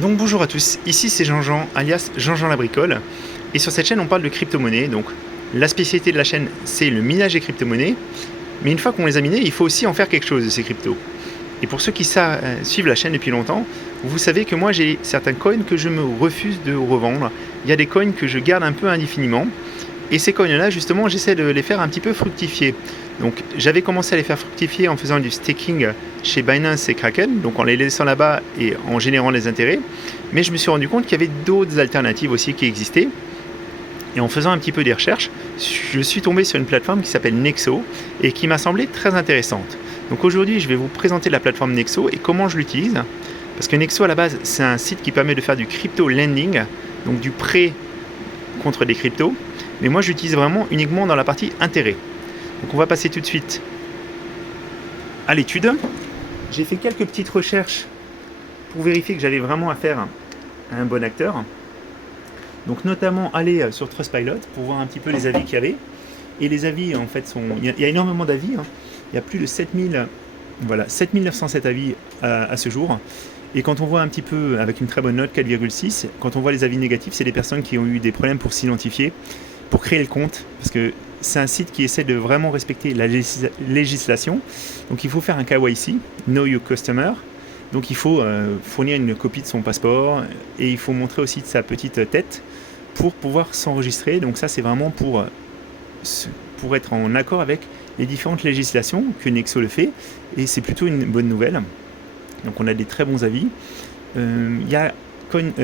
Donc bonjour à tous, ici c'est Jean-Jean alias Jean-Jean la bricole et sur cette chaîne on parle de crypto-monnaies. Donc la spécialité de la chaîne c'est le minage des crypto-monnaies, mais une fois qu'on les a minées il faut aussi en faire quelque chose de ces cryptos. Et pour ceux qui suivent la chaîne depuis longtemps, vous savez que moi j'ai certains coins que je me refuse de revendre. Il y a des coins que je garde un peu indéfiniment. Et ces coins-là, justement, j'essaie de les faire un petit peu fructifier. Donc, j'avais commencé à les faire fructifier en faisant du staking chez Binance et Kraken, donc en les laissant là-bas et en générant des intérêts. Mais je me suis rendu compte qu'il y avait d'autres alternatives aussi qui existaient. Et en faisant un petit peu des recherches, je suis tombé sur une plateforme qui s'appelle Nexo et qui m'a semblé très intéressante. Donc aujourd'hui, je vais vous présenter la plateforme Nexo et comment je l'utilise. Parce que Nexo, à la base, c'est un site qui permet de faire du crypto lending, donc du prêt contre des cryptos. Mais moi, j'utilise vraiment uniquement dans la partie intérêt. Donc on va passer tout de suite à l'étude. J'ai fait quelques petites recherches pour vérifier que j'avais vraiment affaire à un bon acteur. Donc notamment aller sur Trustpilot pour voir un petit peu les avis qu'il y avait. Et les avis, en fait, il y a énormément d'avis. Il y a plus de 7907 avis à ce jour. Et quand on voit un petit peu, avec une très bonne note, 4,6, quand on voit les avis négatifs, c'est des personnes qui ont eu des problèmes pour s'identifier, pour créer le compte, parce que c'est un site qui essaie de vraiment respecter la législation. Donc il faut faire un KYC, Know Your Customer. Donc il faut fournir une copie de son passeport et il faut montrer aussi de sa petite tête pour pouvoir s'enregistrer. Donc ça c'est vraiment pour être en accord avec les différentes législations que Nexo le fait et c'est plutôt une bonne nouvelle. Donc on a des très bons avis. Il y a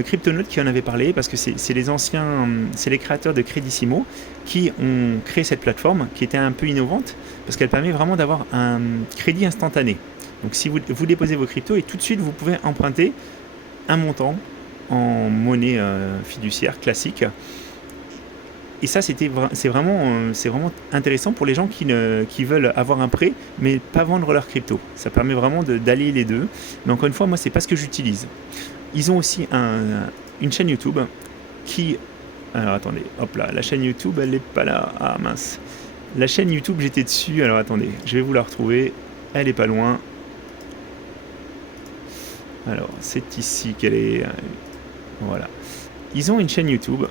Cryptonote qui en avait parlé parce que c'est les créateurs de Credissimo qui ont créé cette plateforme qui était un peu innovante parce qu'elle permet vraiment d'avoir un crédit instantané. Donc si vous déposez vos cryptos et tout de suite vous pouvez emprunter un montant en monnaie fiduciaire classique. Et ça c'est vraiment intéressant pour les gens qui veulent avoir un prêt mais pas vendre leur crypto. Ça permet vraiment d'allier les deux. Mais encore une fois, moi c'est pas ce que j'utilise. Ils ont aussi une chaîne YouTube qui... Alors attendez, hop là, la chaîne YouTube elle n'est pas là. Ah mince. La chaîne YouTube j'étais dessus, alors attendez, je vais vous la retrouver. Elle est pas loin. Alors c'est ici qu'elle est. Voilà. Ils ont une chaîne YouTube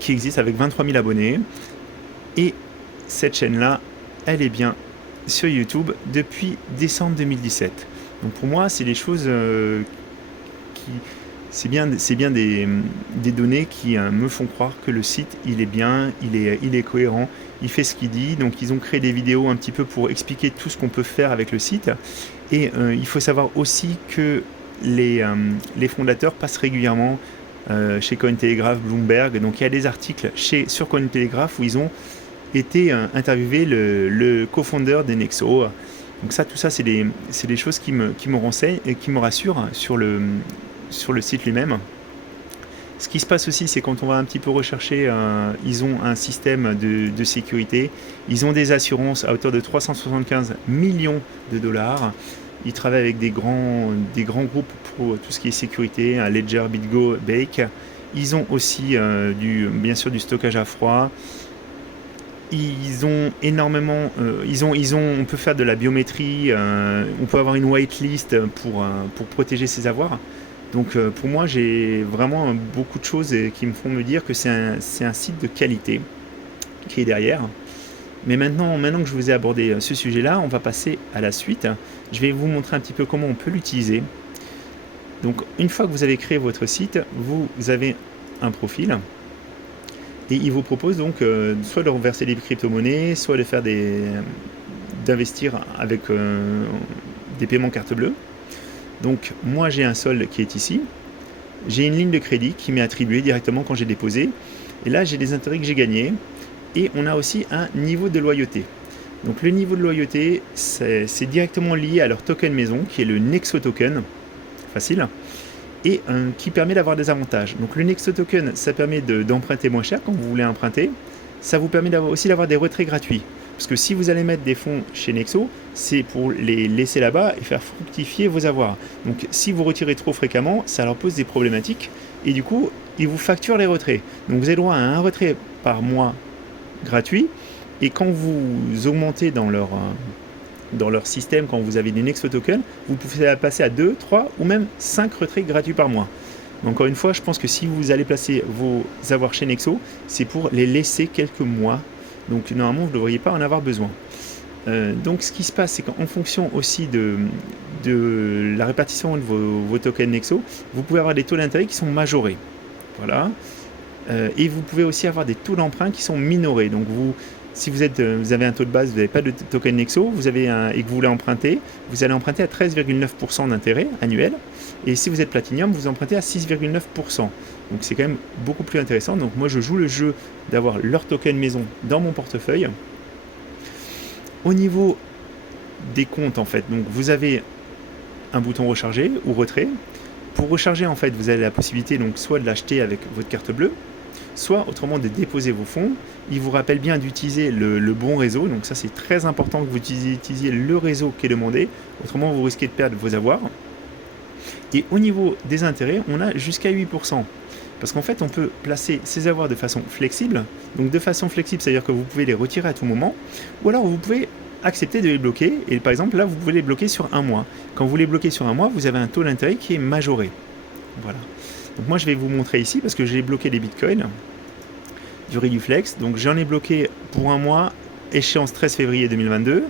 qui existe avec 23 000 abonnés. Et cette chaîne-là, elle est bien sur YouTube depuis décembre 2017. Donc pour moi, c'est des choses c'est bien des données qui me font croire que le site il est bien, il est cohérent, il fait ce qu'il dit. Donc ils ont créé des vidéos un petit peu pour expliquer tout ce qu'on peut faire avec le site. Et il faut savoir aussi que les fondateurs passent régulièrement chez Cointelegraph, Bloomberg. Donc il y a des articles sur Cointelegraph où ils ont été interviewé le co-founder des Nexo. Donc ça, tout ça, c'est des choses qui me renseignent et qui me rassurent sur le site lui-même. Ce qui se passe aussi, c'est quand on va un petit peu rechercher, ils ont un système de sécurité, ils ont des assurances à hauteur de 375 millions de dollars. Ils travaillent avec des grands groupes pour tout ce qui est sécurité, Ledger, BitGo, Bake. Ils ont aussi bien sûr du stockage à froid. Ils ont énormément, on peut faire de la biométrie, on peut avoir une whitelist pour protéger ses avoirs. Donc pour moi, j'ai vraiment beaucoup de choses qui me font me dire que c'est un site de qualité qui est derrière. Mais maintenant que je vous ai abordé ce sujet-là, on va passer à la suite. Je vais vous montrer un petit peu comment on peut l'utiliser. Donc une fois que vous avez créé votre site, vous avez un profil. Et il vous propose donc soit de reverser des crypto-monnaies, soit de faire d'investir avec des paiements carte bleue. Donc moi j'ai un solde qui est ici. J'ai une ligne de crédit qui m'est attribuée directement quand j'ai déposé. Et là j'ai des intérêts que j'ai gagnés. Et on a aussi un niveau de loyauté. Donc le niveau de loyauté, c'est directement lié à leur token maison, qui est le Nexo Token. Facile. Et qui permet d'avoir des avantages. Donc le Nexo Token, ça permet d'emprunter moins cher quand vous voulez emprunter. Ça vous permet aussi d'avoir des retraits gratuits. Parce que si vous allez mettre des fonds chez Nexo, c'est pour les laisser là-bas et faire fructifier vos avoirs. Donc si vous retirez trop fréquemment, ça leur pose des problématiques. Et du coup, ils vous facturent les retraits. Donc vous avez droit à un retrait par mois gratuit. Et quand vous augmentez dans leur dans leur système, quand vous avez des Nexo tokens, vous pouvez passer à 2, 3 ou même 5 retraits gratuits par mois. Mais encore une fois, je pense que si vous allez placer vos avoirs chez Nexo, c'est pour les laisser quelques mois. Donc normalement, vous ne devriez pas en avoir besoin. Donc ce qui se passe, c'est qu'en fonction aussi de la répartition de vos tokens Nexo, vous pouvez avoir des taux d'intérêt qui sont majorés. Voilà. Et vous pouvez aussi avoir des taux d'emprunt qui sont minorés. Donc si vous avez un taux de base, vous n'avez pas de token Nexo, et que vous voulez emprunter, vous allez emprunter à 13,9% d'intérêt annuel. Et si vous êtes Platinum, vous empruntez à 6,9%. Donc c'est quand même beaucoup plus intéressant. Donc moi je joue le jeu d'avoir leur token maison dans mon portefeuille. Au niveau des comptes, en fait, donc vous avez un bouton recharger ou retrait. Pour recharger, en fait, vous avez la possibilité donc soit de l'acheter avec votre carte bleue, soit autrement de déposer vos fonds. Il vous rappelle bien d'utiliser le bon réseau, donc ça c'est très important que vous utilisiez le réseau qui est demandé, autrement vous risquez de perdre vos avoirs. Et au niveau des intérêts, on a jusqu'à 8%. Parce qu'en fait, on peut placer ces avoirs de façon flexible. Donc de façon flexible, c'est-à-dire que vous pouvez les retirer à tout moment, ou alors vous pouvez accepter de les bloquer. Et par exemple, là, vous pouvez les bloquer sur un mois. Quand vous les bloquez sur un mois, vous avez un taux d'intérêt qui est majoré. Voilà. Donc moi, je vais vous montrer ici, parce que j'ai bloqué les bitcoins du Reduflex. Donc j'en ai bloqué pour un mois, échéance 13 février 2022,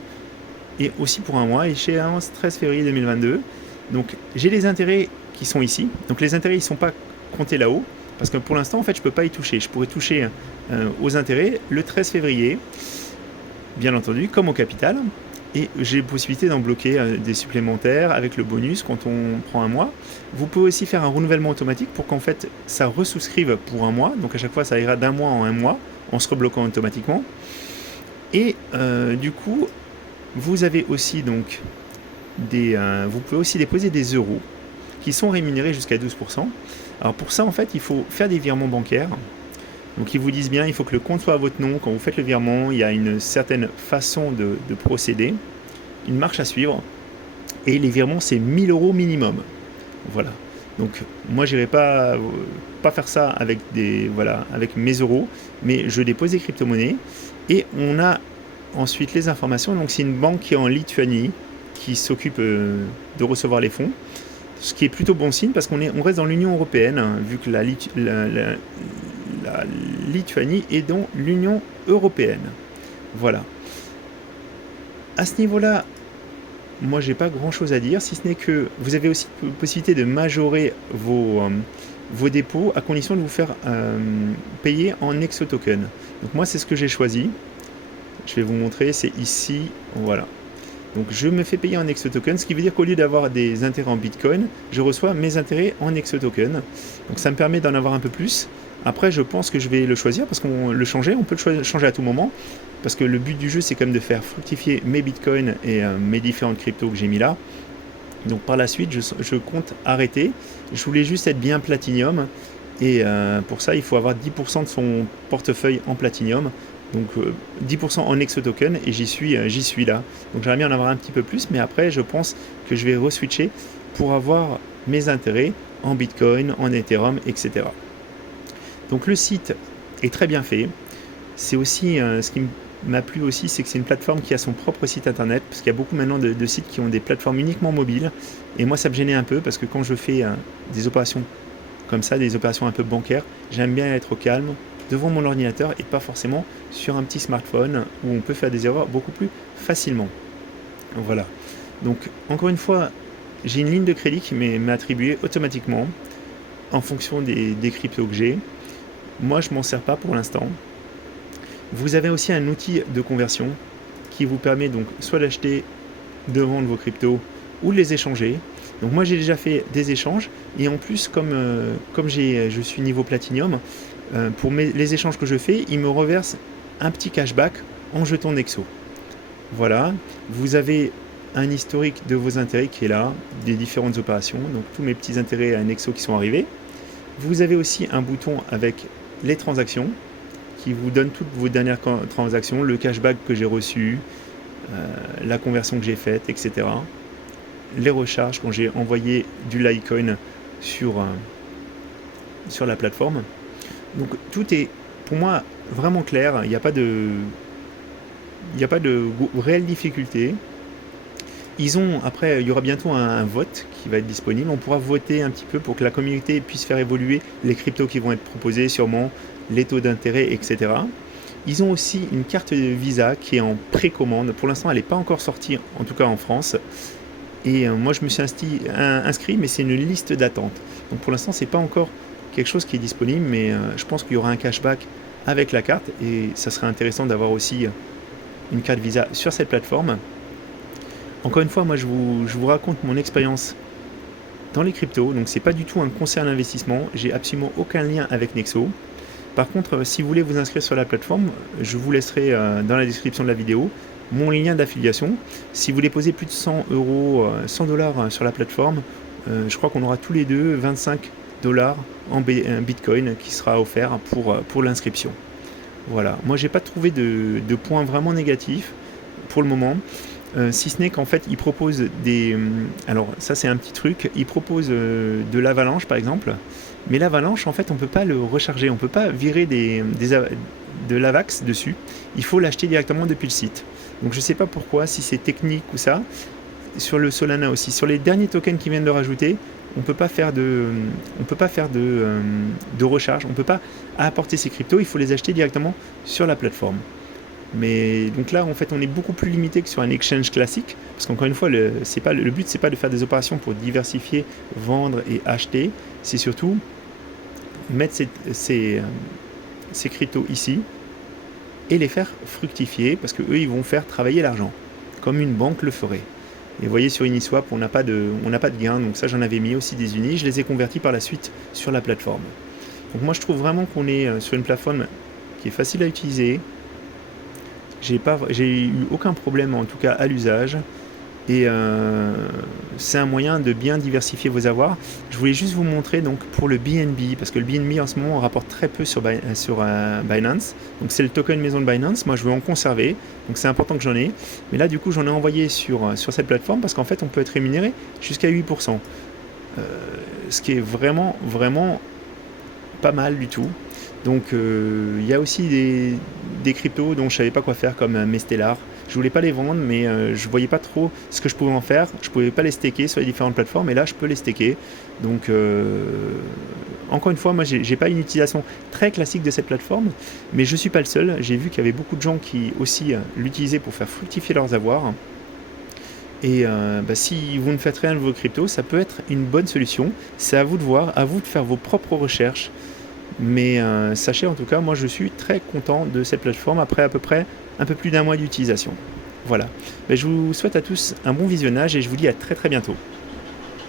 et aussi pour un mois, échéance 13 février 2022. Donc j'ai les intérêts qui sont ici. Donc les intérêts, ils ne sont pas comptés là-haut, parce que pour l'instant, en fait, je ne peux pas y toucher. Je pourrais toucher aux intérêts le 13 février, bien entendu, comme au capital. Et j'ai la possibilité d'en bloquer des supplémentaires avec le bonus quand on prend un mois. Vous pouvez aussi faire un renouvellement automatique pour qu'en fait, ça resouscrive pour un mois. Donc à chaque fois, ça ira d'un mois en un mois, en se rebloquant automatiquement. Et du coup, vous avez aussi donc vous pouvez aussi déposer des euros qui sont rémunérés jusqu'à 12%. Alors pour ça, en fait, il faut faire des virements bancaires. Donc ils vous disent bien, il faut que le compte soit à votre nom. Quand vous faites le virement, il y a une certaine façon de procéder, une marche à suivre. Et les virements, c'est 1 000 € minimum. Voilà. Donc moi, je n'irai pas faire ça avec mes euros, mais je dépose des crypto-monnaies. Et on a ensuite les informations. Donc c'est une banque qui est en Lituanie, qui s'occupe de recevoir les fonds. Ce qui est plutôt bon signe parce qu'on reste dans l'Union européenne, hein, vu que la Lituanie est dans l'Union européenne. Voilà. À ce niveau-là, moi j'ai pas grand-chose à dire, si ce n'est que vous avez aussi la possibilité de majorer vos dépôts à condition de vous faire payer en Nexo token. Donc moi c'est ce que j'ai choisi. Je vais vous montrer, c'est ici, voilà. Donc je me fais payer en Nexo token, ce qui veut dire qu'au lieu d'avoir des intérêts en Bitcoin, je reçois mes intérêts en Nexo token. Donc ça me permet d'en avoir un peu plus. Après, je pense que je vais le choisir parce qu'on le changer, on peut le changer à tout moment. Parce que le but du jeu, c'est quand même de faire fructifier mes bitcoins et mes différentes cryptos que j'ai mis là. Donc par la suite, je compte arrêter. Je voulais juste être bien Platinum. Et pour ça, il faut avoir 10% de son portefeuille en Platinum. Donc 10% en Nexo token et j'y suis là. Donc j'aimerais bien en avoir un petit peu plus, mais après je pense que je vais re-switcher pour avoir mes intérêts en Bitcoin, en Ethereum, etc. Donc le site est très bien fait. C'est aussi ce qui m'a plu aussi, c'est que c'est une plateforme qui a son propre site internet, parce qu'il y a beaucoup maintenant de sites qui ont des plateformes uniquement mobiles. Et moi ça me gênait un peu parce que quand je fais des opérations comme ça, des opérations un peu bancaires, j'aime bien être au calme devant mon ordinateur et pas forcément sur un petit smartphone où on peut faire des erreurs beaucoup plus facilement. Voilà. Donc encore une fois, j'ai une ligne de crédit qui m'est attribuée automatiquement en fonction des cryptos que j'ai. Moi, je m'en sers pas pour l'instant. Vous avez aussi un outil de conversion qui vous permet donc soit d'acheter, de vendre vos cryptos ou de les échanger. Donc moi, j'ai déjà fait des échanges et en plus, comme je suis niveau Platinum, pour les échanges que je fais, ils me reversent un petit cashback en jetons Nexo. Voilà, vous avez un historique de vos intérêts qui est là, des différentes opérations, donc tous mes petits intérêts à Nexo qui sont arrivés. Vous avez aussi un bouton avec les transactions qui vous donne toutes vos dernières transactions, le cashback que j'ai reçu, la conversion que j'ai faite, etc. Les recharges quand j'ai envoyé du Litecoin sur la plateforme. Donc tout est pour moi vraiment clair, il n'y a pas de réelle difficulté. Après, il y aura bientôt un vote qui va être disponible. On pourra voter un petit peu pour que la communauté puisse faire évoluer les cryptos qui vont être proposés, sûrement les taux d'intérêt, etc. Ils ont aussi une carte Visa qui est en précommande. Pour l'instant, elle n'est pas encore sortie, en tout cas en France. Et moi, je me suis inscrit, mais c'est une liste d'attente. Donc pour l'instant, c'est pas encore quelque chose qui est disponible, mais je pense qu'il y aura un cashback avec la carte. Et ça serait intéressant d'avoir aussi une carte Visa sur cette plateforme. Encore une fois, moi, je vous raconte mon expérience dans les cryptos. Donc c'est pas du tout un conseil à l'investissement. J'ai absolument aucun lien avec Nexo. Par contre, si vous voulez vous inscrire sur la plateforme, je vous laisserai dans la description de la vidéo mon lien d'affiliation. Si vous voulez poser plus de 100 euros, 100 dollars sur la plateforme, je crois qu'on aura tous les deux 25 dollars en Bitcoin qui sera offert pour l'inscription. Voilà. Moi, j'ai pas trouvé de points vraiment négatifs pour le moment. Si ce n'est qu'en fait, ils proposent des... alors, ça, c'est un petit truc. Ils proposent de l'avalanche, par exemple. Mais l'avalanche, en fait, on ne peut pas le recharger. On ne peut pas virer de l'avax dessus. Il faut l'acheter directement depuis le site. Donc, je ne sais pas pourquoi, si c'est technique ou ça. Sur le Solana aussi. Sur les derniers tokens qui viennent de rajouter, on ne peut pas faire de recharge. On ne peut pas apporter ces cryptos. Il faut les acheter directement sur la plateforme. Mais donc là, en fait, on est beaucoup plus limité que sur un exchange classique, parce qu'encore une fois, le but, c'est pas de faire des opérations pour diversifier, vendre et acheter, c'est surtout mettre ces cryptos ici et les faire fructifier, parce que eux, ils vont faire travailler l'argent, comme une banque le ferait. Et vous voyez, sur Uniswap, on n'a pas de gain, donc ça, j'en avais mis aussi des unis, je les ai convertis par la suite sur la plateforme. Donc moi, je trouve vraiment qu'on est sur une plateforme qui est facile à utiliser. J'ai eu aucun problème en tout cas à l'usage et c'est un moyen de bien diversifier vos avoirs. Je voulais juste vous montrer donc pour le BNB, parce que le BNB en ce moment on rapporte très peu sur Binance, donc c'est le token maison de Binance. Moi je veux en conserver, donc c'est important que j'en ai, mais là du coup j'en ai envoyé sur cette plateforme parce qu'en fait on peut être rémunéré jusqu'à 8%, ce qui est vraiment pas mal du tout. Donc il y a aussi des cryptos dont je savais pas quoi faire, comme Mestellar. Je voulais pas les vendre, mais je voyais pas trop ce que je pouvais en faire. Je pouvais pas les staker sur les différentes plateformes, et là je peux les staker. Donc encore une fois, moi j'ai pas une utilisation très classique de cette plateforme, mais je suis pas le seul. J'ai vu qu'il y avait beaucoup de gens qui aussi l'utilisaient pour faire fructifier leurs avoirs. Et si vous ne faites rien de vos cryptos, ça peut être une bonne solution. C'est à vous de voir, à vous de faire vos propres recherches. Mais sachez en tout cas, moi je suis très content de cette plateforme après à peu près un peu plus d'un mois d'utilisation. Voilà. Je vous souhaite à tous un bon visionnage et je vous dis à très bientôt.